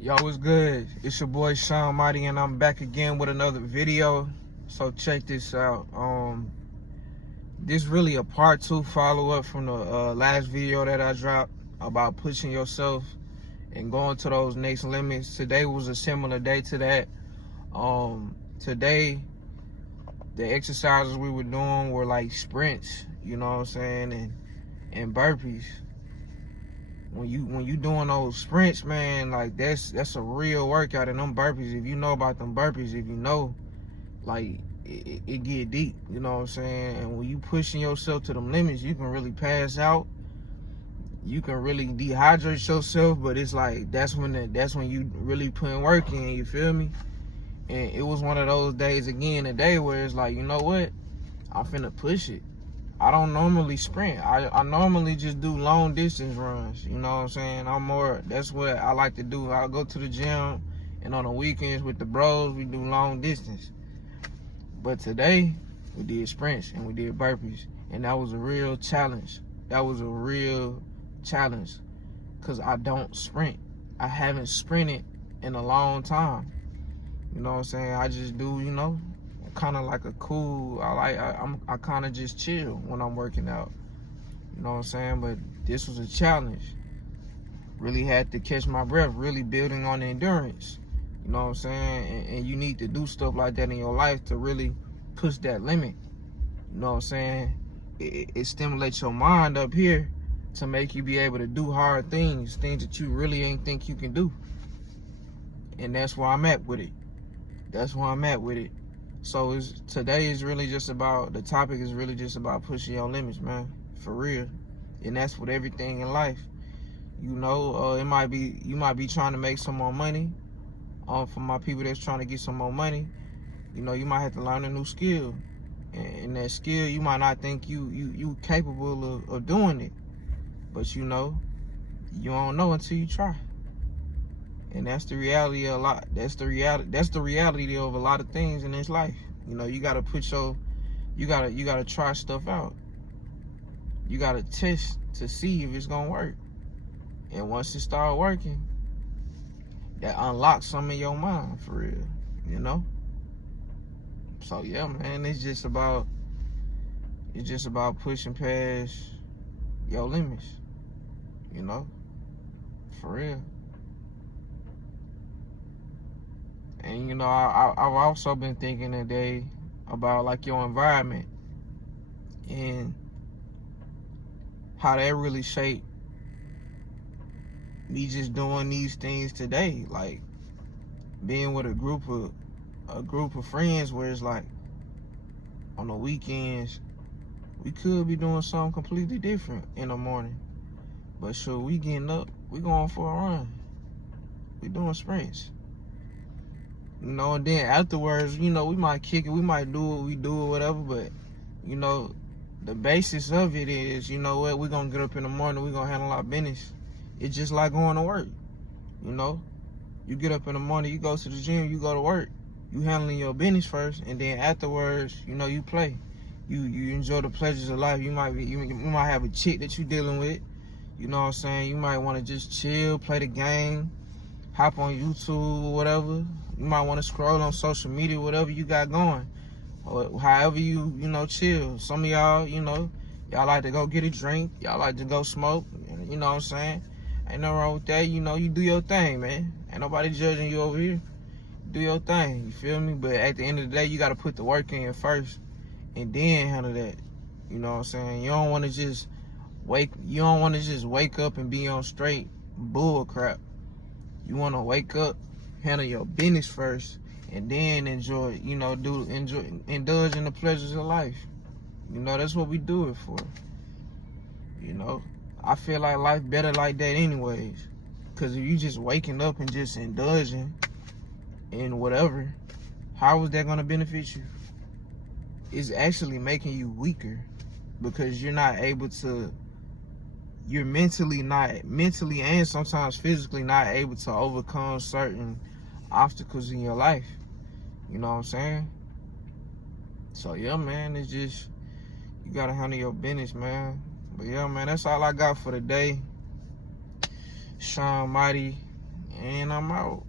Yo, what's good? It's your boy Sean Mighty, and I'm back again with another video. So check this out. This really a part 2 follow-up from the last video that I dropped about pushing yourself and going to those next limits. Today was a similar day to that. Today the exercises we were doing were like sprints, you know what I'm saying, and burpees. When you doing those sprints, man, like that's a real workout. And them burpees, if you know about them burpees, if you know, like it get deep, you know what I'm saying? And when you pushing yourself to them limits, you can really pass out. You can really dehydrate yourself, but it's like that's when you really putting work in, you feel me? And it was one of those days again, a day where it's like, you know what? I'm finna push it. I don't normally sprint. I normally just do long distance runs. You know what I'm saying? That's what I like to do. I'll go to the gym, and on the weekends with the bros, we do long distance. But today, we did sprints and we did burpees. And that was a real challenge. Because I don't sprint. I haven't sprinted in a long time. You know what I'm saying? I just do, kind of like a cool, I kind of just chill when I'm working out, you know what I'm saying? But this was a challenge. Really had to catch my breath, really building on the endurance, you know what I'm saying? And you need to do stuff like that in your life to really push that limit, you know what I'm saying? It stimulates your mind up here to make you be able to do hard things that you really ain't think you can do. And that's where I'm at with it. So today is really just about, the topic is really just about pushing your limits, man, for real. And that's with everything in life. You might be trying to make some more money. For my people that's trying to get some more money, you might have to learn a new skill. And that skill, you might not think you capable of doing it. But you don't know until you try. And that's the reality of a lot. That's the reality of a lot of things in this life. You gotta you gotta try stuff out. You gotta test to see if it's gonna work. And once it start working, that unlocks some in your mind for real, So yeah, man, it's just about pushing past your limits, for real. And I've also been thinking today about like your environment and how that really shaped me just doing these things today. Like being with a group of friends where it's like on the weekends we could be doing something completely different in the morning. But sure, we getting up, we going for a run. We doing sprints. And then afterwards, we might kick it, we might do what we do or whatever, but, the basis of it is, we're going to get up in the morning, we're going to handle our business. It's just like going to work, You get up in the morning, you go to the gym, you go to work. You handling your business first, and then afterwards, you play. You enjoy the pleasures of life. You might have a chick that you dealing with, you know what I'm saying? You might want to just chill, play the game, hop on YouTube or whatever. You might want to scroll on social media, whatever you got going. Or however you chill. Some of y'all, y'all like to go get a drink. Y'all like to go smoke. You know what I'm saying? Ain't nothing wrong with that. You do your thing, man. Ain't nobody judging you over here. Do your thing, you feel me? But at the end of the day, you got to put the work in first and then handle that. You know what I'm saying? You don't want to just wake up and be on straight bull crap. You want to wake up, handle your business first, and then indulge in the pleasures of life. That's what we do it for. I feel like life better like that anyways. Because if you just waking up and just indulging in whatever, how is that going to benefit you? It's actually making you weaker because you're mentally and sometimes physically not able to overcome certain obstacles in your life. You know what I'm saying? So yeah, man, it's just, you gotta handle your business, man. But yeah, man, that's all I got for today. Sean Mighty, And I'm out.